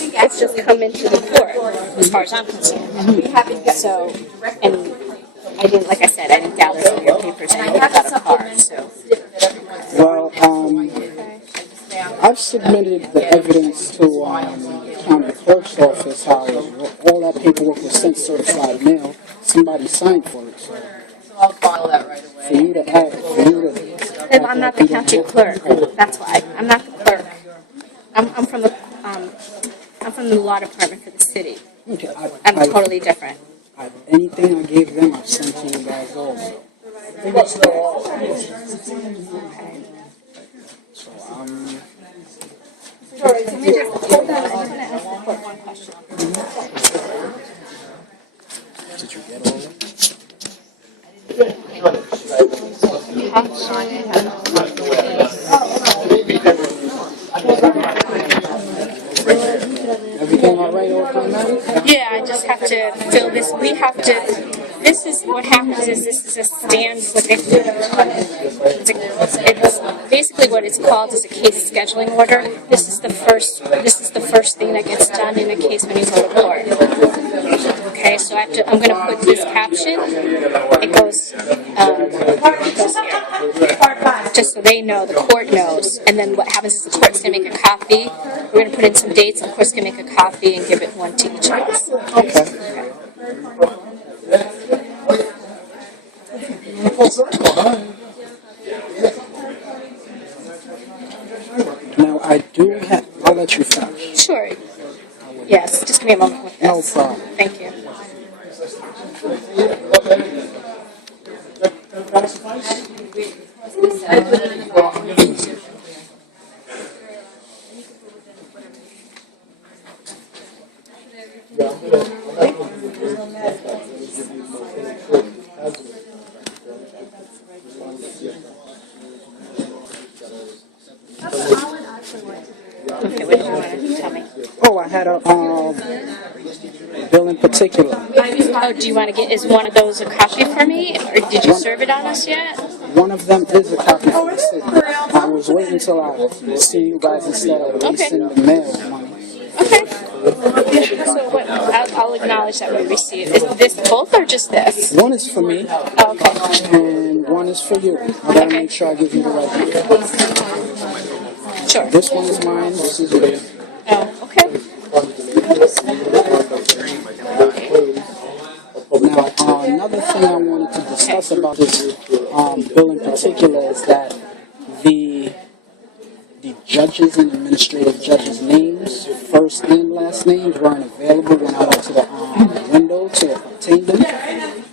it's just come into the court, as far as I'm concerned. So, and I didn't, like I said, I didn't gather some of your papers and I got a car, so. Well, I've submitted the evidence to the county clerk's office how all that paperwork was sent certified mail. Somebody signed for it. So I'll file that right away. for you to add, I'm not the county clerk. That's why I'm not the clerk. I'm from the law department for the city. Okay, I'm totally different. Anything I gave them, I've sent to you guys also. Okay. So Sorry, can we just hold on? I just want to ask the court one question. did you get all that? Everything all right over there? Yeah, I just have to fill this. We have to. This is what happens. Is this is a stand? What they it's basically what it's called is a case scheduling order. This is the first. This is the first thing that gets done in a case when you go to court. Okay, so I have to. I'm going to put this caption. It goes here, just so they know, the court knows. And then what happens is the court's going to make a copy. We're going to put in some dates, and the court's going to make a copy and give it one to each of us. Okay. Now I do have. I'll let you finish. Sure. Yes, just give me a moment with this. No problem. Thank you. Okay, what did you want to tell me? Oh, I had a bill in particular. Oh, do you want to get, is one of those a copy for me? Or did you serve it on us yet? One of them is a copy for the city. I was waiting until I see you guys instead of wasting the mail money. Okay. So what, I'll acknowledge that we received. Is this both or just this? One is for me, Oh, okay. and one is for you. I gotta make sure I give you the right one. Sure. This one is mine, this is yours. Oh, okay. Now, another thing I wanted to discuss about this bill in particular is that the judges and administrative judges' names, first and last names, weren't available when I went to the window to obtain them.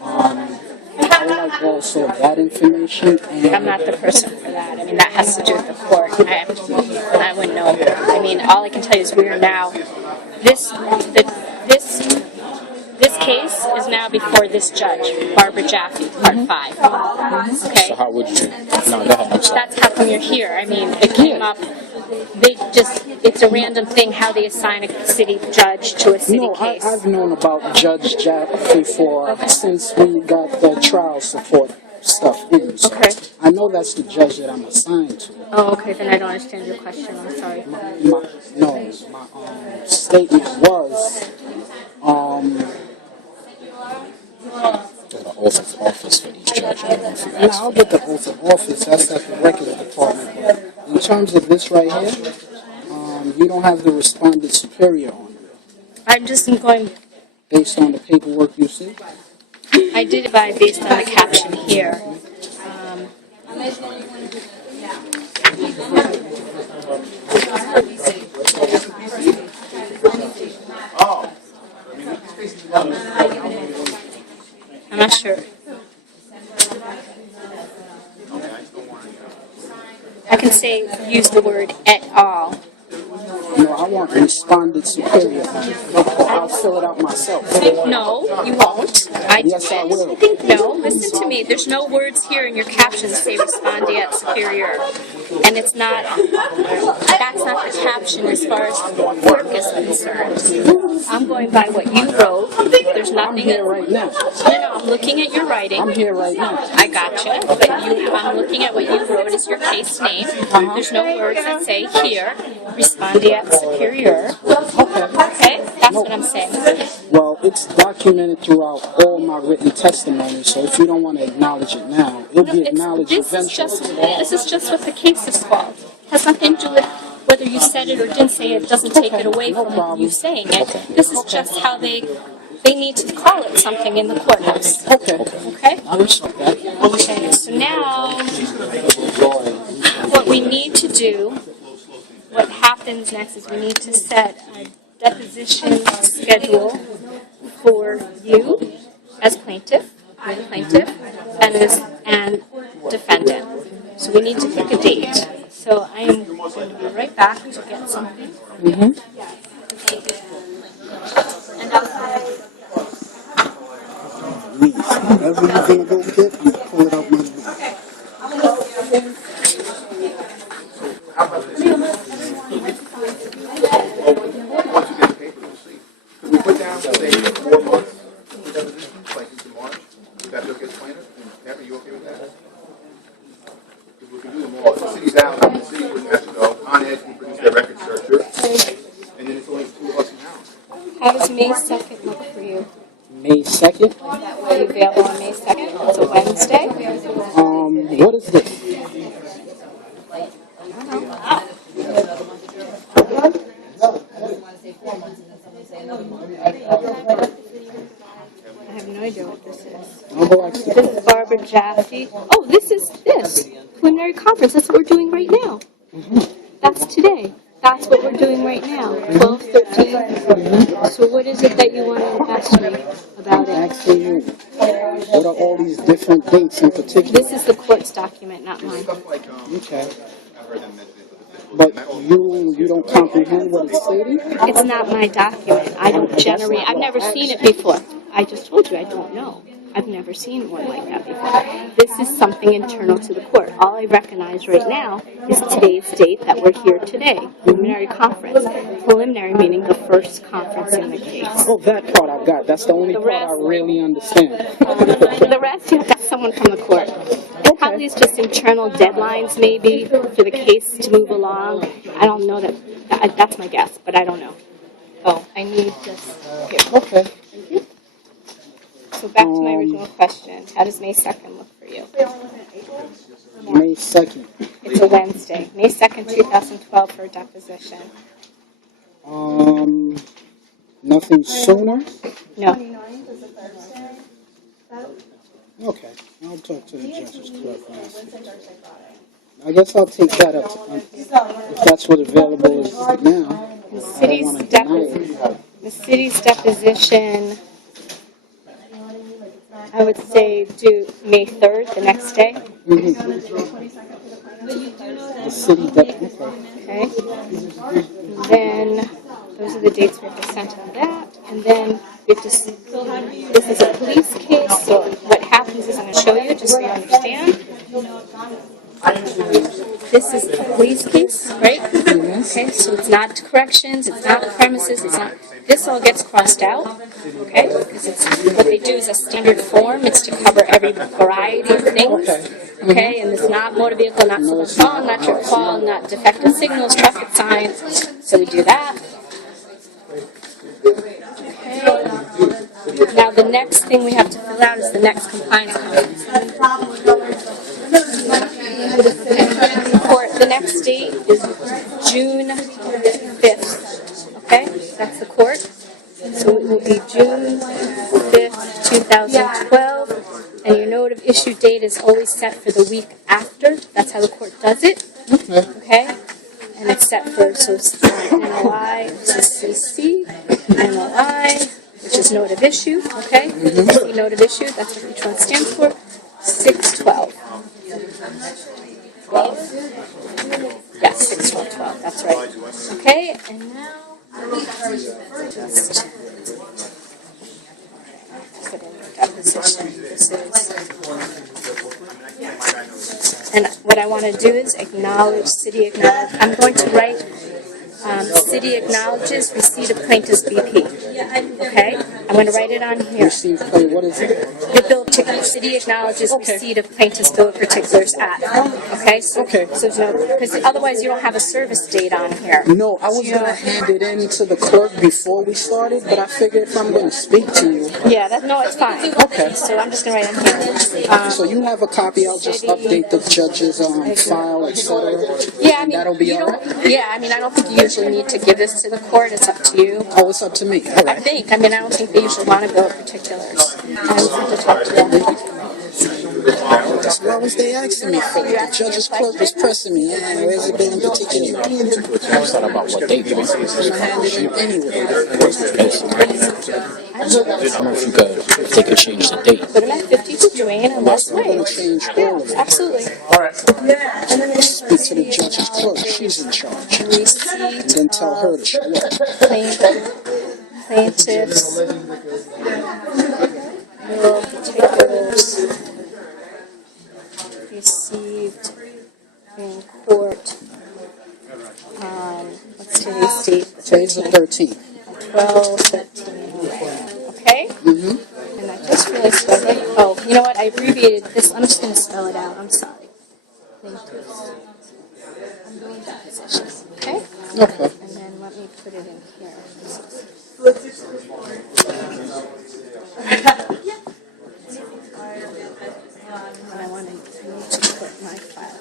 I would like also that information. And I'm not the person for that. I mean, that has to do with the court. I wouldn't know. I mean, all I can tell you is we are now, this case is now before this judge, Barbara Jaffe, Part 5. Okay? So how would you? No, go ahead. I'm sorry. That's how come you're here. I mean, it came up, it's a random thing how they assign a city judge to a city case. I've known about Judge Jaffe since we got the trial support stuff in. So Okay. I know that's the judge that I'm assigned to. Oh, okay, then I don't understand your question. I'm sorry. My statement was, There's an oath of office for each judge. I don't know if you now asked I'll for get the oath of office, that's at the records department. But in terms of this right here, you don't have the respondent superior on it, I'm just going, based on the paperwork you see. I did it based on the caption here. I'm not sure. I can say, use the word et al. No, I want respondent superior on it. I'll fill it out myself. No, you won't. Yes, I will. No, listen to me. There's no words here in your caption that say respondeat superior. And it's not, that's not the caption as far as work is concerned. I'm going by what you wrote. There's I'm nothing. here right now. No, I'm looking at your writing. I'm here right now. I gotcha, but I'm looking at what you wrote as your case name. There's no words that say here, respondeat superior. Okay, that's what I'm saying. Well, it's documented throughout all my written testimony, so if you don't want to acknowledge it now, it'll be acknowledged eventually. This is just what the case is called. It has nothing to do with whether you said it or didn't say it. Doesn't take it away from you saying it. This is just how they need to call it something in the courthouse. Okay? I respect that. Okay, so now what we need to do, what happens next is we need to set a deposition schedule for you as plaintiff, and defendant. So we need to pick a date. So I am going to be right back to get something. Whatever you're going to go get, I'm going to pull it out my bag. We put down, say, 4 months deposition, like into March. That bill gets plaintiff. Kevin, you okay with that? Because we can do them all. If the city's out, the city wouldn't have to go. Con Ed can produce their record searcher. And then it's only 2 of us in-house. How does May 2nd look for you? May 2nd? Are you available on May 2nd? It's a Wednesday. What is this? I have no idea what this is. I'll go ask you. This is Barbara Jaffe. Oh, this is preliminary conference. That's what we're doing right now. That's today. That's what we're doing right now. 12:13. So what is it that you want to ask me about it? Asking you, what are all these different dates in particular? This is the court's document, not mine. Okay. But you don't comprehend what it's stating? It's not my document. I don't generate. I've never seen it before. I just told you I don't know. I've never seen one like that before. This is something internal to the court. All I recognize right now is today's date that we're here today, preliminary conference. Preliminary meaning the first conference in the case. Oh, that part I got. That's the only part I really understand. The rest, you got someone from the court. It probably is just internal deadlines, maybe, for the case to move along. I don't know that. That's my guess, but I don't know. Oh, I need this here. Okay. So back to my original question. How does May 2nd look for you? May 2nd. It's a Wednesday. May 2nd, 2012 for a deposition. Nothing sooner? No. Okay. I'll talk to the judge's clerk. I guess I'll take that up if that's what available is now. The city's deposition, I would say do May 3rd, the next day. The city deposition. Okay. And then those are the dates we have to send on that. And then we have to, this is a police case, so what happens is I'm going to show you just so you understand. This is a police case, right? Okay, so it's not corrections, it's not premises, it's not, this all gets crossed out, okay? Because it's, what they do is a standard form, it's to cover every variety of things, okay? And it's not motor vehicle, not cell phone, not trip call, not defective signals, traffic signs, so we do that. Okay. Now the next thing we have to fill out is the next compliance conference. The next date is June 5th, okay? That's the court. So it will be June 5th, 2012, and your note of issue date is always set for the week after. That's how the court does it, okay? And it's set for, so NOI, CC, NOI, which is note of issue, okay? See note of issue, that's what each one stands for, 6/12. Yes, 6/12, that's right. Okay, and now just put in your deposition. This is, and what I want to do is acknowledge, city acknowledge. I'm going to write City acknowledges receipt of plaintiff's BP. Okay? I'm going to write it on here. Receive pay, what is it? Your bill of ticket. City acknowledges receipt of plaintiff's bill of particulars at. Okay? So, because otherwise you don't have a service date on here. No, I was going to hand it in to the clerk before we started, but I figured if I'm going to speak to you. Yeah, no, it's fine. Okay. So I'm just going to write on here. So you have a copy, I'll just update the judge's file, etc. Yeah, I mean, that'll be you all don't, right? yeah, I mean, I don't think you usually need to give this to the court. It's up to you. Oh, it's up to me. All I right. think. I mean, I don't think they usually want to bill of particulars. I would have to talk to them. That's what was they asking me for. The judge's clerk was pressing me. Yeah, where's the bill in particular? I just thought about what date. I'm going to hand it in anyway. I don't know if you could, if they could change the date. Put them at 52 Duane and less I'm going wage. to change all of it. Absolutely. Speak to the judge's clerk. She's in charge. Receipt Then tell her to show up. plaintiff's bill of particulars received in court on, what's today's date? Today's the 13th. 12/13. Okay? Mm-hmm. And I just realized, oh, you know what? I abbreviated this. I'm just going to spell it out. I'm sorry. Plaintiff's. I'm doing depositions. Okay? Okay. And then let me put it in here. And I need to put my file.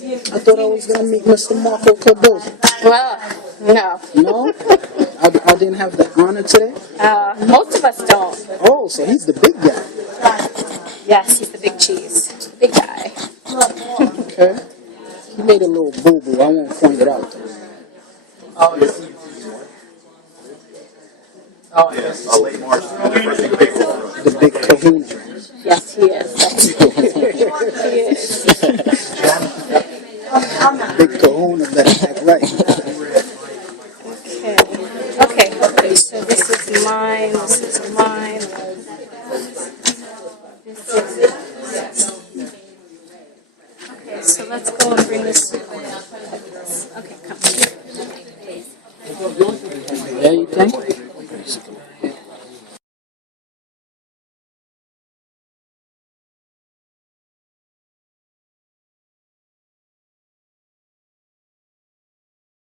I thought I was going to meet Mr. Marco Cardozo. Well, no. No? I didn't have the honor today? Most of us don't. Oh, so he's the big guy. Yes, he's the big cheese. Big guy. Okay. He made a little boo-boo. I won't point it out, though. Oh, yes. Late March, the first week of April. The big kahuna. Yes, he is. He is. Big kahuna better act right. Okay, so this is mine, this is mine. This is, okay, so let's go and bring this. Okay, come. Yeah, you think?